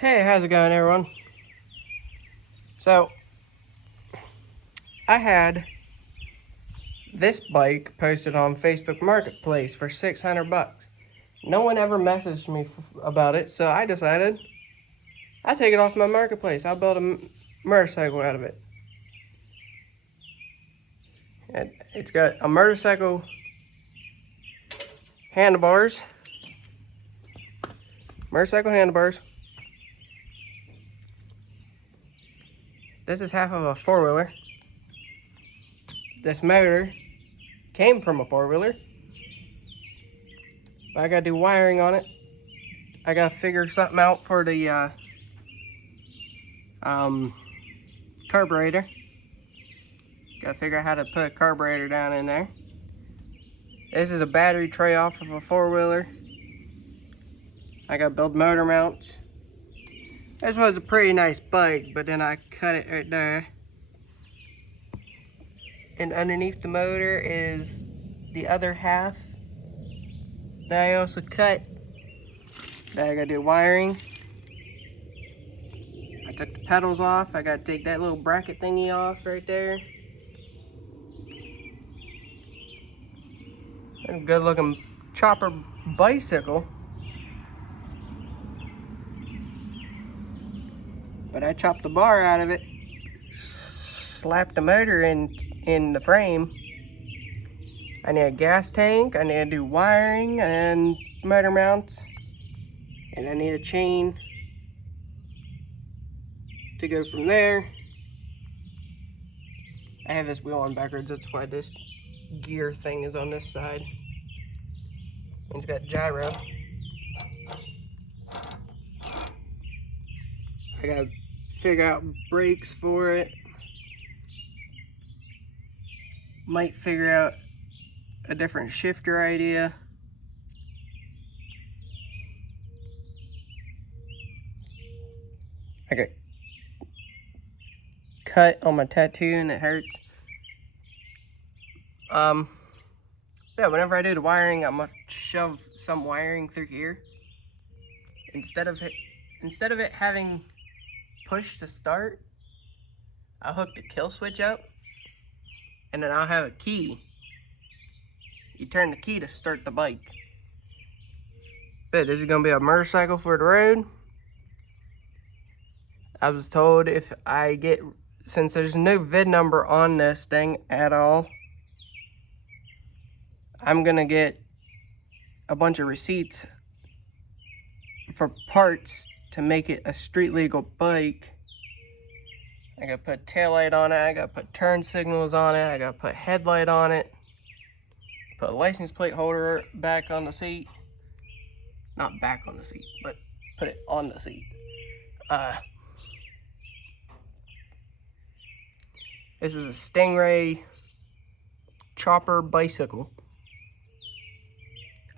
Hey, how's it going, everyone? So, I had this bike posted on Facebook Marketplace for 600 bucks. No one ever messaged me about it, so I decided I'll take it off my marketplace. I'll build a motorcycle out of it. And it's got a motorcycle handlebars. This is half of a four-wheeler. This motor came from a four-wheeler. But I gotta do wiring on it. I gotta figure something out for the carburetor. Gotta figure out how to put a carburetor down in there. This is a battery tray off of a four-wheeler. I gotta build motor mounts. This was a pretty nice bike, but then I cut it right there. And underneath the motor is the other half that I also cut. That I gotta do wiring. I took the pedals off. I gotta take that little bracket thingy off right there. A good looking chopper bicycle. But I chopped the bar out of it, slapped the motor in the frame. I need a gas tank, I need to do wiring and motor mounts, and I need a chain to go from there. I have this wheel on backwards, that's why this gear thing is on this side. It's got gyro. I gotta figure out brakes for it. Might figure out a different shifter idea. I got cut on my tattoo and it hurts. Yeah, whenever I do the wiring, I'm gonna shove some wiring through here. Instead of it having push to start, I'll hook the kill switch up, and then I'll have a key. You turn the key to start the bike. But this is gonna be a motorcycle for the road. I was told if I get, since there's no VIN number on this thing at all, I'm gonna get a bunch of receipts for parts to make it a street legal bike. I gotta put taillight on it, I gotta put turn signals on it, I gotta put headlight on it, put a license plate holder back on the seat. Not back on the seat, but put it on the seat. This is a Stingray chopper bicycle.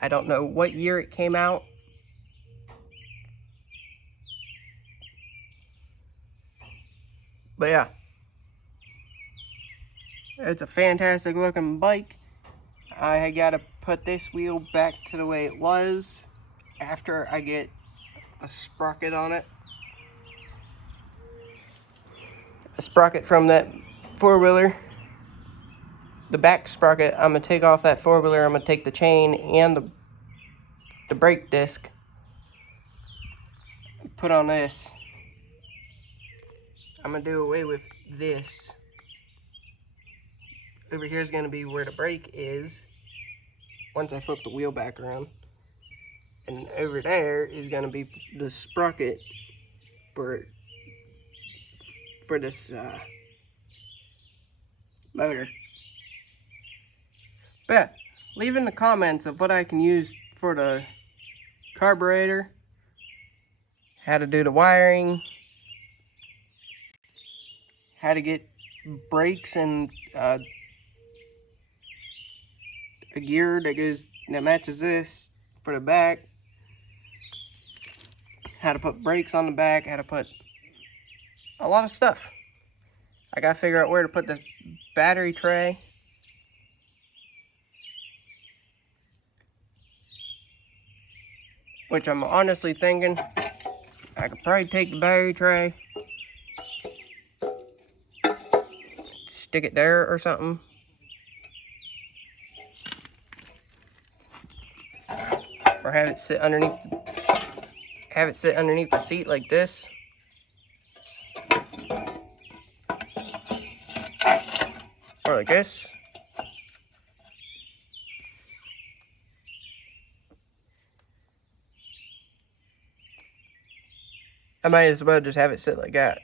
I don't know what year it came out. But yeah, it's a fantastic looking bike. I gotta put this wheel back to the way it was after I get a sprocket on it. A sprocket from that four-wheeler. The back sprocket, I'm gonna take off that four-wheeler. I'm gonna take the chain and the brake disc, put on this. I'm gonna do away with this. Over here is gonna be where the brake is once I flip the wheel back around. And over there is gonna be the sprocket for this motor. But yeah, leave in the comments of what I can use for the carburetor, how to do the wiring, how to get brakes and a gear that matches this for the back, how to put brakes on the back, how to put a lot of stuff. I gotta figure out where to put this battery tray. Which I'm honestly thinking I could probably take the battery tray, stick it there or something. Or have it sit underneath the seat like this. Or like this. I might as well just have it sit like that.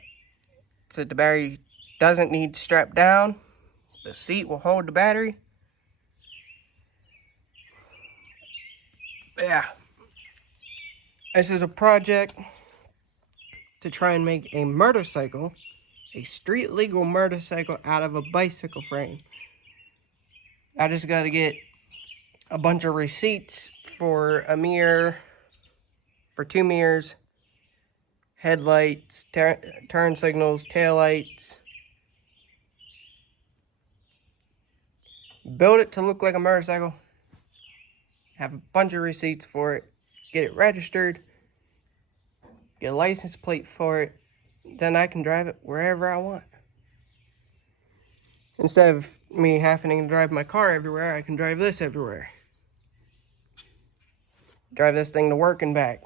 So the battery doesn't need strapped down. The seat will hold the battery. But yeah. This is a project to try and make a motorcycle, a street legal motorcycle out of a bicycle frame. I just got to get a bunch of receipts for a mirror, for 2 mirrors, headlights, turn signals, taillights. Build it to look like a motorcycle. Have a bunch of receipts for it. Get it registered. Get a license plate for it. Then I can drive it wherever I want. Instead of me having to drive my car everywhere, I can drive this everywhere. Drive this thing to work and back.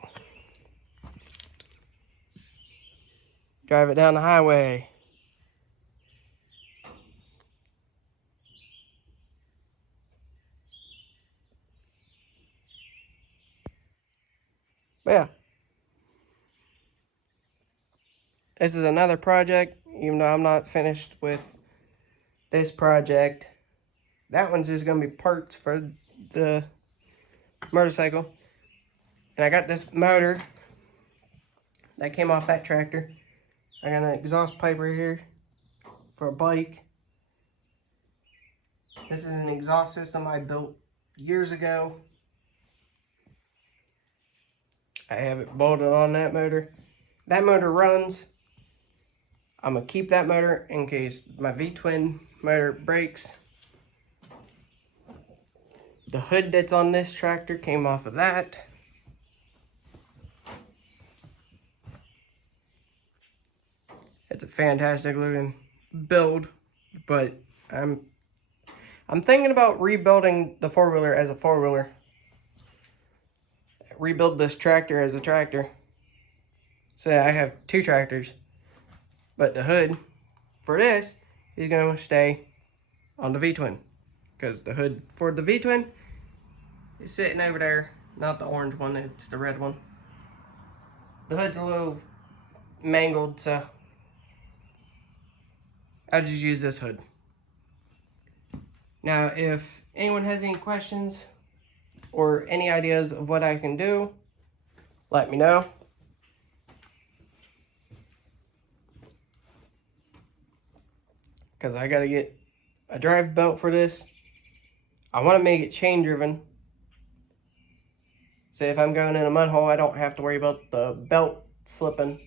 Drive it down the highway. But yeah. This is another project, even though I'm not finished with this project. That one's just going to be parts for the motorcycle. And I got this motor that came off that tractor. I got an exhaust pipe right here for a bike. This is an exhaust system I built years ago. I have it bolted on that motor. That motor runs. I'm going to keep that motor in case my V-twin motor breaks. The hood that's on this tractor came off of that. It's a fantastic looking build, but I'm thinking about rebuilding the four-wheeler as a four-wheeler. Rebuild this tractor as a tractor. So I have 2 tractors. But the hood for this is going to stay on the V-twin. Because the hood for the V-twin is sitting over there. Not the orange one, it's the red one. The hood's a little mangled, so I'll just use this hood. Now, if anyone has any questions or any ideas of what I can do, let me know. Because I got to get a drive belt for this. I want to make it chain driven. So if I'm going in a mud hole, I don't have to worry about the belt slipping.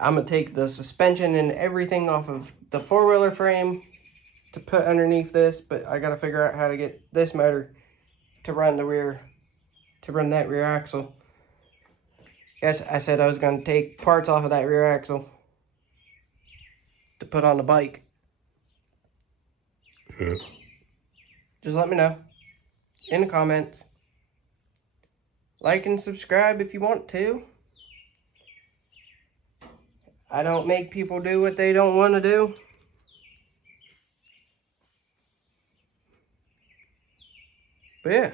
I'm going to take the suspension and everything off of the four-wheeler frame to put underneath this, but I got to figure out how to get this motor to run that rear axle. Yes, I said I was going to take parts off of that rear axle to put on the bike. Just let me know in the comments. Like and subscribe if you want to. I don't make people do what they don't want to do. But yeah.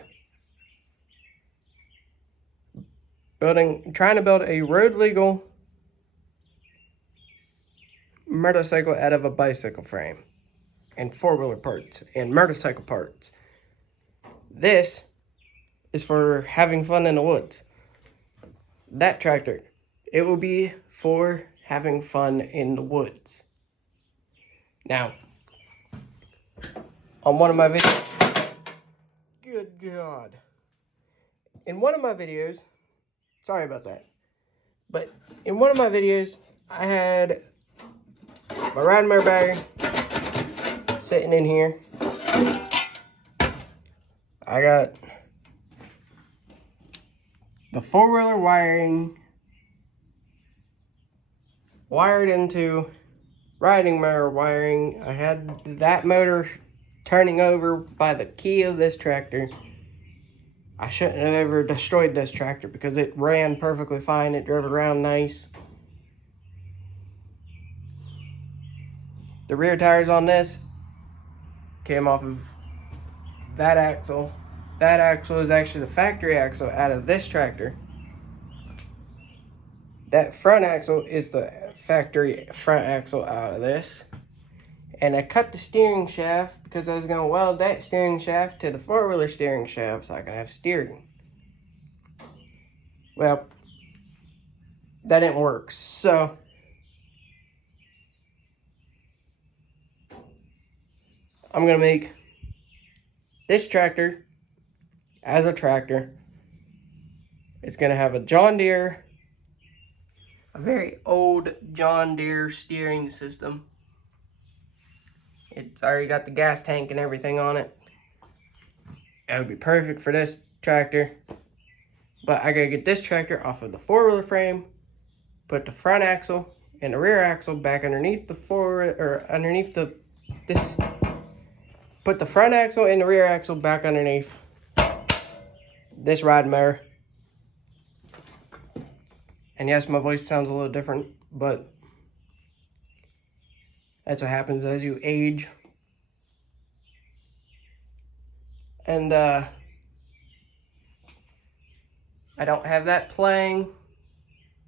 Trying to build a road legal motorcycle out of a bicycle frame. And four-wheeler parts. And motorcycle parts. This is for having fun in the woods. That tractor, it will be for having fun in the woods. Now, on one of my videos, good God, in one of my videos, sorry about that, but in one of my videos, I had my riding mower battery sitting in here. I got the four-wheeler wiring wired into riding mower wiring. I had that motor turning over by the key of this tractor. I shouldn't have ever destroyed this tractor because it ran perfectly fine. It drove around nice. The rear tires on this came off of that axle. That axle is actually the factory axle out of this tractor. That front axle is the factory front axle out of this. And I cut the steering shaft because I was going to weld that steering shaft to the four-wheeler steering shaft so I can have steering. Well, that didn't work. So I'm going to make this tractor as a tractor. It's going to have a John Deere, a very old John Deere steering system. It's already got the gas tank and everything on it. It would be perfect for this tractor. But I gotta get this tractor off of the four-wheeler frame, put the front axle and the rear axle back underneath the put the front axle and the rear axle back underneath this riding mower. And yes, my voice sounds a little different, but that's what happens as you age. And I don't have that playing.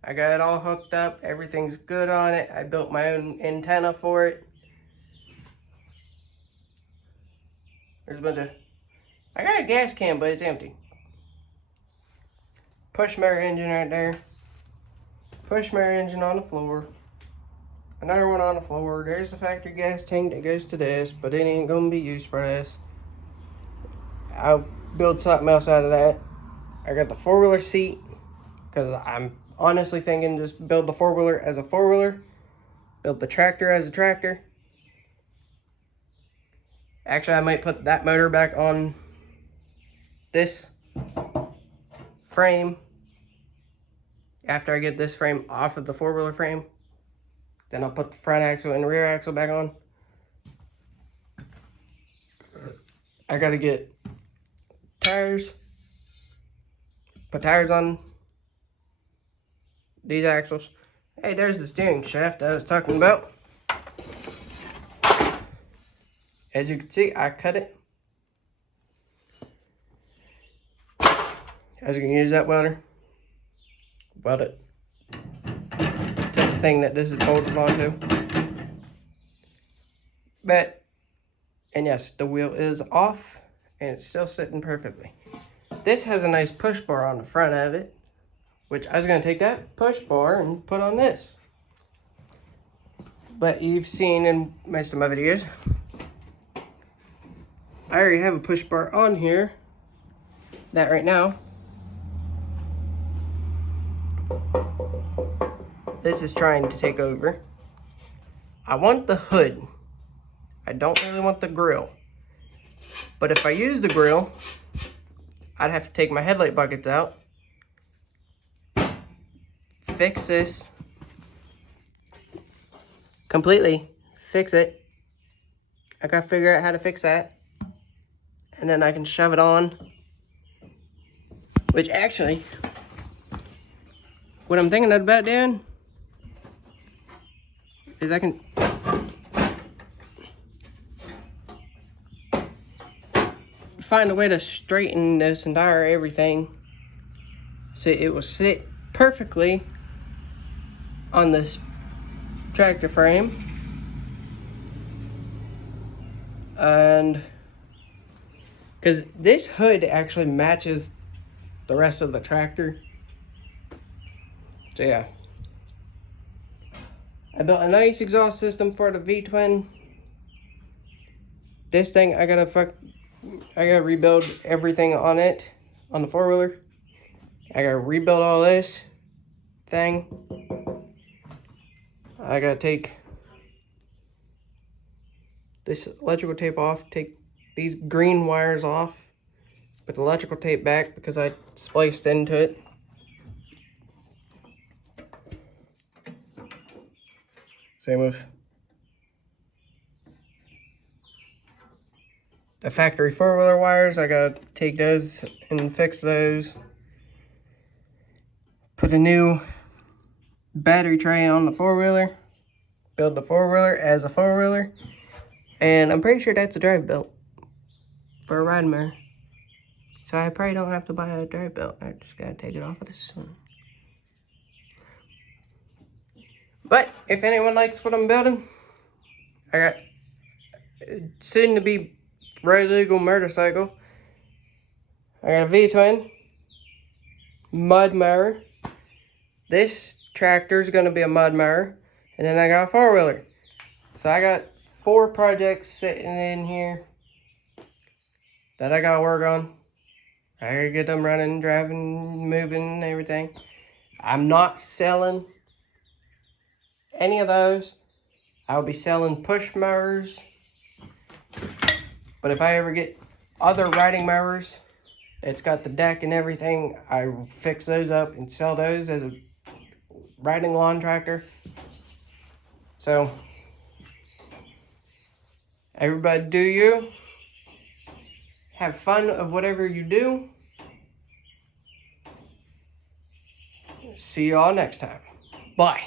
I got it all hooked up. Everything's good on it. I built my own antenna for it. There's a bunch of... I got a gas can, but it's empty. Push motor engine right there. Push motor engine on the floor. Another one on the floor. There's the factory gas tank that goes to this, but it ain't gonna be used for this. I'll build something else out of that. I got the four-wheeler seat because I'm honestly thinking just build the four-wheeler as a four-wheeler. Build the tractor as a tractor. Actually, I might put that motor back on this frame after I get this frame off of the four-wheeler frame. Then I'll put the front axle and the rear axle back on. I gotta get tires. Put tires on these axles. Hey, there's the steering shaft I was talking about. As you can see, I cut it. As you can use that welder, weld it to the thing that this is bolted onto. And yes, the wheel is off and it's still sitting perfectly. This has a nice push bar on the front of it, which I was going to take that push bar and put on this. But you've seen in most of my videos, I already have a push bar on here. That right now. This is trying to take over. I want the hood. I don't really want the grill. But if I use the grill, I'd have to take my headlight buckets out, fix this, completely fix it. I gotta figure out how to fix that. And then I can shove it on. Which actually, what I'm thinking about doing is I can find a way to straighten this entire everything so it will sit perfectly on this tractor frame. And because this hood actually matches the rest of the tractor. So yeah, I built a nice exhaust system for the V-twin. This thing I gotta rebuild everything on it, on the four-wheeler. I gotta rebuild all this thing. I gotta take this electrical tape off, take these green wires off, put the electrical tape back because I spliced into it. Same with the factory four-wheeler wires. I gotta take those and fix those. Put a new battery tray on the four-wheeler. Build the four-wheeler as a four-wheeler. And I'm pretty sure that's a drive belt for a riding mower. So I probably don't have to buy a drive belt. I just gotta take it off of this one. But if anyone likes what I'm building, I got soon to be road legal motorcycle. I got a V-twin, mud mower. This tractor's gonna be a mud mower, and then I got a four-wheeler. So I got 4 projects sitting in here that I gotta work on. I gotta get them running, driving, moving, everything. I'm not selling any of those. I'll be selling push mowers. But if I ever get other riding mowers, it's got the deck and everything, I will fix those up and sell those as a riding lawn tractor. So, everybody do you. Have fun of whatever you do. See y'all next time. Bye.